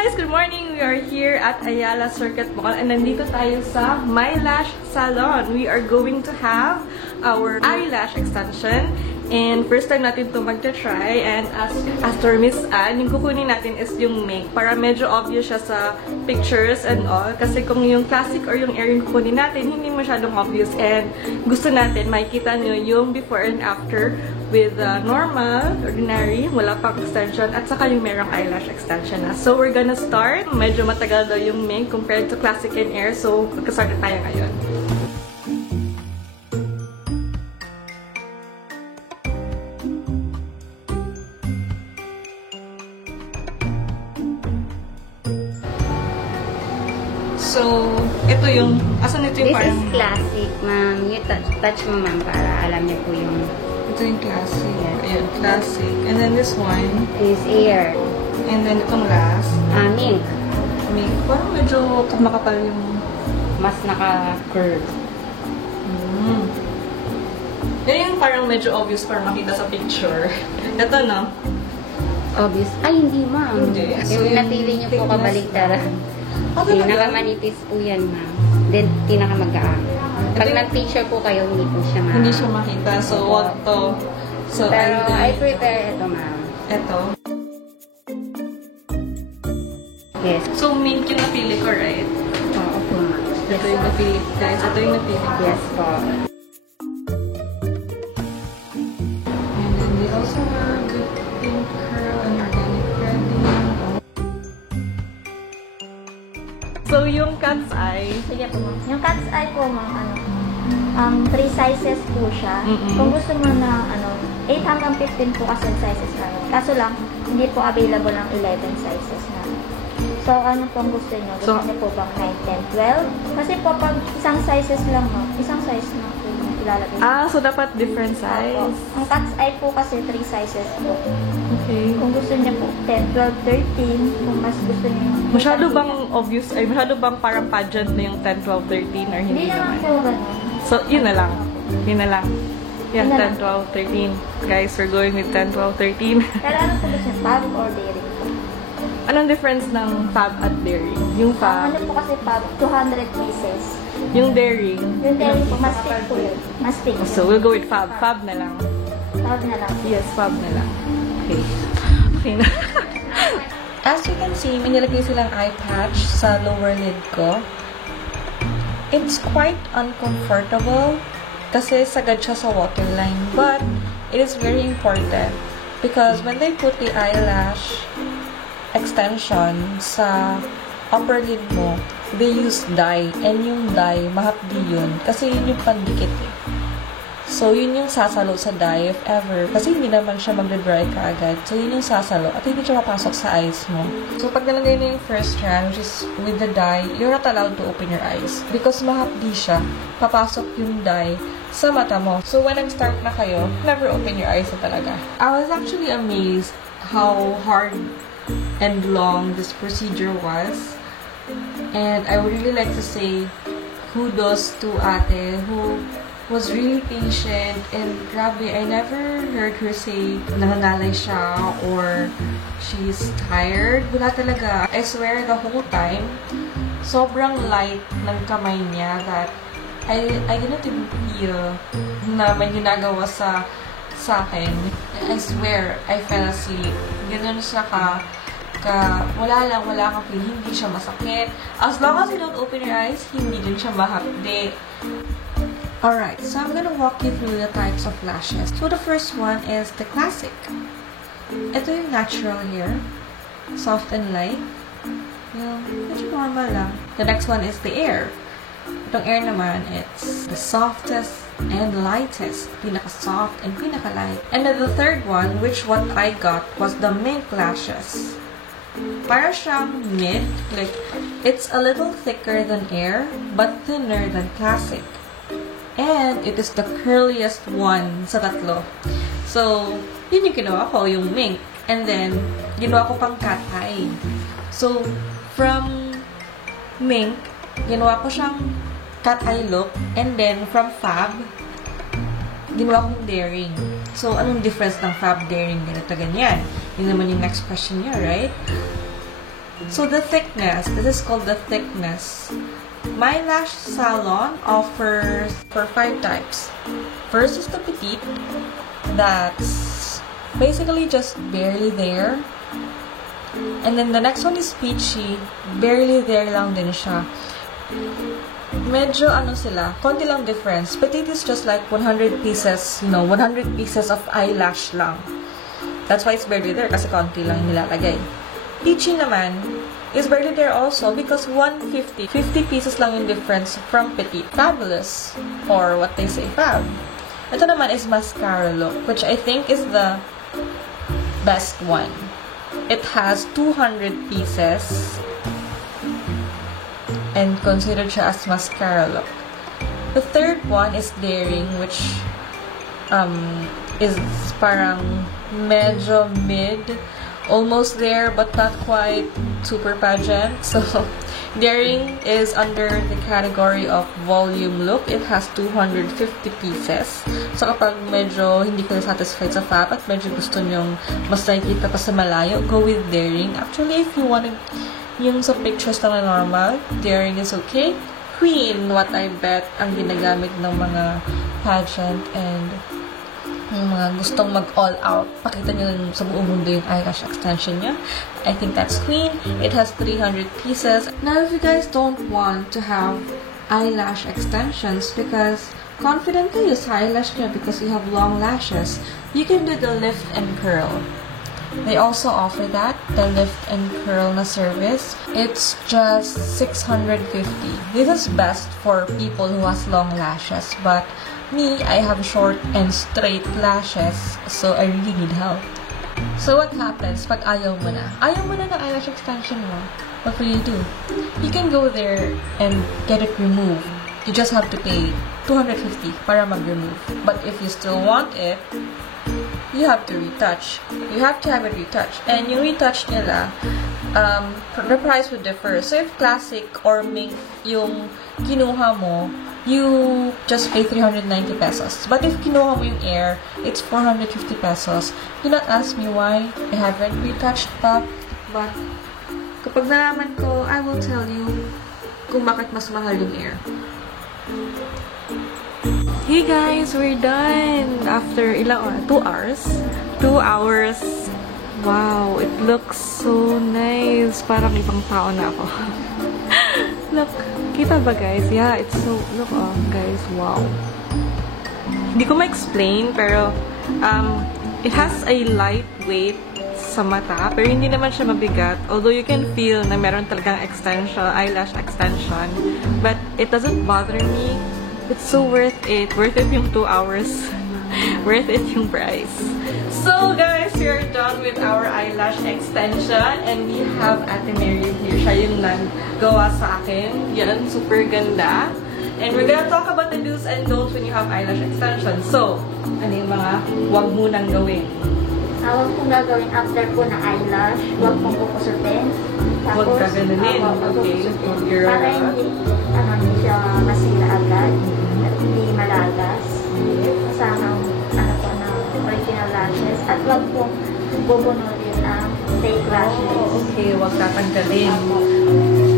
Guys, good morning! We are here at Ayala Circuit Mall and nandito tayo sa My Lash Salon. We are going to have our eyelash extension and first time natin ito magta-try and as for Miss Anne, yung kukunin natin is yung make para medyo obvious siya sa pictures and all kasi kung yung classic or yung air yung kukunin natin, hindi masyadong obvious and gusto natin makikita nyo yung before and after with normal, ordinary, wala pang extension, at saka yung merong eyelash extension na. So, we're gonna start. Medyo matagal daw yung make compared to classic and air. So, magka-start na tayo ngayon. So, ito yung, asan ito yung This is classic, ma'am. You touch mo, ma'am, para alam niyo po yung... Ito yung classic. Ayan, classic. And then this one is air. And then itong last. Mink. Mink. Parang medyo makapal yung... Mas naka-curve. Yan yung parang medyo obvious para makita sa picture. Ito, no? Obvious. Ay, hindi, ma'am. Hindi. So, yung napili niyo po kabaligtaran. Pinaka-manipis po yan, ma'am. Then, pinaka-magaan. Pag nag-picture po kayo, hindi po siya Hindi siya makita. So, what to? So, pero I prepare ito, ma'am. Ito. Yes. So, mink yung napili ko, right? Oo po, ma'am. Ito yung napili. Guys, ito yung napili ko. Yes po. And then, they also have good pink curl and organic threading. So, yung cat's eye. Sige po, ma'am. Yung cat's eye po, ma'am, 3 sizes po siya. Kung gusto mo na, 8 hanggang 15 po kasi sizes namin. Kaso lang, hindi po available ng 11 sizes na. So, ano pong gusto nyo? Gusto nyo po bang 9, 10, 12? Kasi po, pag isang sizes lang, ma'am, isang size na po yung ilalagay. So dapat different size? Opo. Ang cat's eye po kasi 3 sizes po. Okay. Kung gusto nyo po 10, 12, 13, kung mas gusto nyo yung... Masyado bang obvious, ay masyado bang parang pageant na yung 10, 12, 13 or hindi naman naman? po ganun. So, yun na lang. Yun na lang. Yan, Yun na 10, 12, 13. Guys, we're going with 10, 12, 13. Pero ano po gusto nyo? Fab or dairy po? Anong difference ng fab at dairy? Yung fab, Ano po kasi fab? 200 pieces. yung dairy. Yung dairy po, mas thick po yun. Mas thick. So, we'll go with fab. Fab na lang. Fab na lang. Yes, fab na lang. Okay. Okay na. As you can see, may nilagay silang eye patch sa lower lid ko. It's quite uncomfortable kasi sagad siya sa waterline. But, it is very important because when they put the eyelash extension sa upper lid mo, they use dye. And yung dye, mahapdi yun. Kasi yun yung pandikit eh. So, yun yung sasalo sa dye if ever. Kasi hindi naman siya magde-dry kaagad. So, yun yung sasalo. At hindi siya mapasok sa eyes mo. So, pag nalagay na yung first strand, which is with the dye, you're not allowed to open your eyes. Because mahapdi siya, papasok yung dye sa mata mo. So, when nag-start na kayo, never open your eyes na talaga. I was actually amazed how hard and long this procedure was. And I would really like to say kudos to ate who was really patient and grabe, I never heard her say nangangalay siya or she's tired. Wala talaga. I swear the whole time, sobrang light ng kamay niya that I didn't even feel na may ginagawa sa akin. I swear, I fell asleep. Ganun siya wala ka feel, hindi siya masakit. As long as you don't open your eyes, hindi din siya mahapdi. Alright, so I'm gonna walk you through the types of lashes. So the first one is the classic. Ito yung natural hair. Soft and light. Yung, medyo normal lang. The next one is the air. Itong air naman, it's the softest and lightest. Pinaka-soft and pinaka-light. And then the third one, which what I got, was the mink lashes. Para siyang mid, like, it's a little thicker than air, but thinner than classic. And it is the curliest one sa tatlo. So, yun yung ginawa ko, yung mink. And then, ginawa ko pang cat eye. So, from mink, ginawa ko siyang cat eye look. And then, from fab, ginawa kong daring. So, anong difference ng fab daring? Ganito, ganyan. Yun naman yung next question niya, right? So the thickness, this is called the thickness. My lash salon offers for 5 types. First is the petite, that's basically just barely there. And then the next one is peachy, barely there lang din siya. Medyo ano sila, konti lang difference. Petite is just like 100 pieces, 100 pieces of eyelash lang. That's why it's barely there, kasi konti lang nilalagay. Peachy naman is barely there also because 150, 50 pieces lang yung difference from petite. Fabulous, or what they say, fab. Ito naman is mascara look, which I think is the best one. It has 200 pieces and considered siya as mascara look. The third one is Daring, which is parang medyo mid, almost there but not quite super pageant. So Daring is under the category of volume look. It has 250 pieces. So kapag medyo hindi kayo satisfied sa fab at medyo gusto nyong mas nakikita pa sa malayo, go with Daring. Actually, if you wanted yung sa pictures lang na normal, Daring is okay. Queen, what I bet ang ginagamit ng mga pageant and yung mga gustong mag-all out. Pakita nyo sa buong mundo yung eyelash extension niya. I think that's Queen. It has 300 pieces. Now, if you guys don't want to have eyelash extensions because confident kayo sa eyelash niya because you have long lashes, you can do the lift and curl. They also offer that, the lift and curl na service. It's just 650. This is best for people who has long lashes, but me, I have short and straight lashes, so I really need help. So what happens pag ayaw mo na? Ayaw mo na ng eyelash extension mo. What will you do? You can go there and get it removed. You just have to pay 250 para mag-remove. But if you still want it, you have to retouch. You have to have it retouched. And yung retouch nila, the price would differ. So if classic or mink yung kinuha mo, you just pay 390 pesos. But if kinuha mo yung air, it's 450 pesos. Do not ask me why I haven't retouched pa. But kapag nalaman ko, I will tell you kung bakit mas mahal yung air. Hey guys, we're done! After ilang oras? 2 hours? 2 hours. Wow, it looks so nice. Parang ibang tao na ako. Look, kita ba guys? Yeah, it's so, look guys, wow. Hindi ko ma-explain, pero it has a lightweight sa mata, pero hindi naman siya mabigat. Although you can feel na meron talagang extension, eyelash extension, but it doesn't bother me. It's so worth it. Worth it yung 2 hours. Worth it yung price. So guys, we are done with our eyelash extension and we have Ate Mary here. Siya yung naggawa sa akin. Yan, super ganda. And we're gonna talk about the do's and don'ts when you have eyelash extension. So, ano yung mga wag mo nang gawin? Huwag pong gagawin after po na eyelash. Huwag pong kukusutin. Huwag gaganunin. Okay. Para hindi siya masira agad. At hindi malagas. Kasama na original lashes. At huwag pong bubunutin ang fake lashes. Oh, okay. Huwag tatanggalin.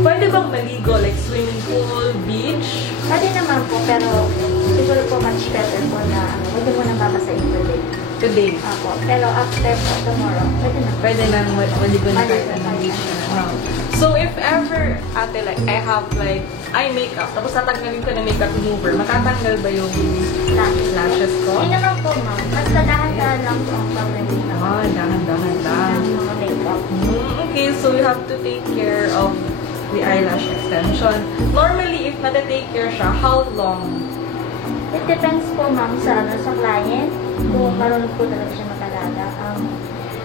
Pwede bang maligo? Like swimming pool, beach? Pwede naman po, pero siguro po much better po na huwag mo nang babasahin today. Today? Apo. Pero after po, tomorrow, pwede na maligo na tayo ng beach. So, if ever, ate, like, I have, like, eye makeup, tapos tatanggalin ko ng makeup remover, matatanggal ba yung lashes ko? Hindi naman po, ma'am. Basta dahan-dahan lang po ang pag-remove. Ah, dahan-dahan lang. Mga makeup. Okay, so you have to take care of the eyelash extension. Normally, if nata-take care siya, how long? It depends po, ma'am, sa client. Kung marunong po talaga siya mag-alaga.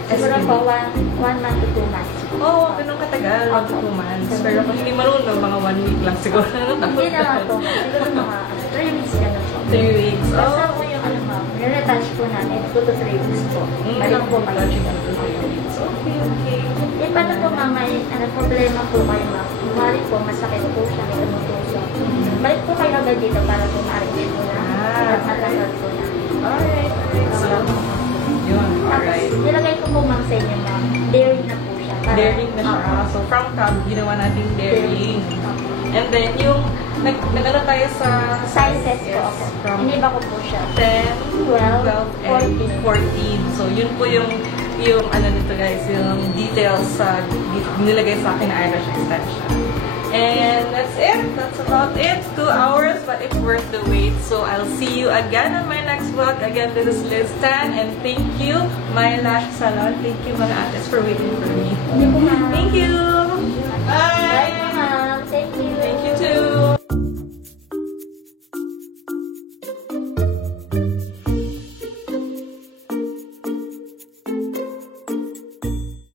Siguro po, 1 month to 2 months. Oh, ganun katagal, 1 to 2 months. Pero kung hindi marunong, mga 1 week lang siguro. Hindi naman po. Siguro mga 3 weeks ganun po. 3 weeks. Basta po yung ma'am, retouch po namin 2 to 3 weeks po. Balik po kayo. Okay, okay. Eh, paano po ma'am, may problema po kayo ma'am? Kumari po, masakit po siya, may tumutuso. Balik po kayo agad dito para po ma-arrange po na. At matagal po na. Alright. So, yun. Alright. Tapos, nilagay ko po ma'am sa inyo ma'am, daring na po siya. Para daring na siya. So, from cab, ginawa natin daring. And then, yung, nag-ano tayo sa Sizes po yes, ako. from Iniba ko po siya. 10, 12, and 14. So, yun po yung ano nito guys, yung details sa nilagay sa akin na eyelash extension. And that's it. That's about it. 2 hours, but it's worth the wait. So I'll see you again on my next vlog. Again, this is Liz Tan, and thank you, My Lash Salon. Thank you, mga ates, for waiting for me. Thank you. Bye.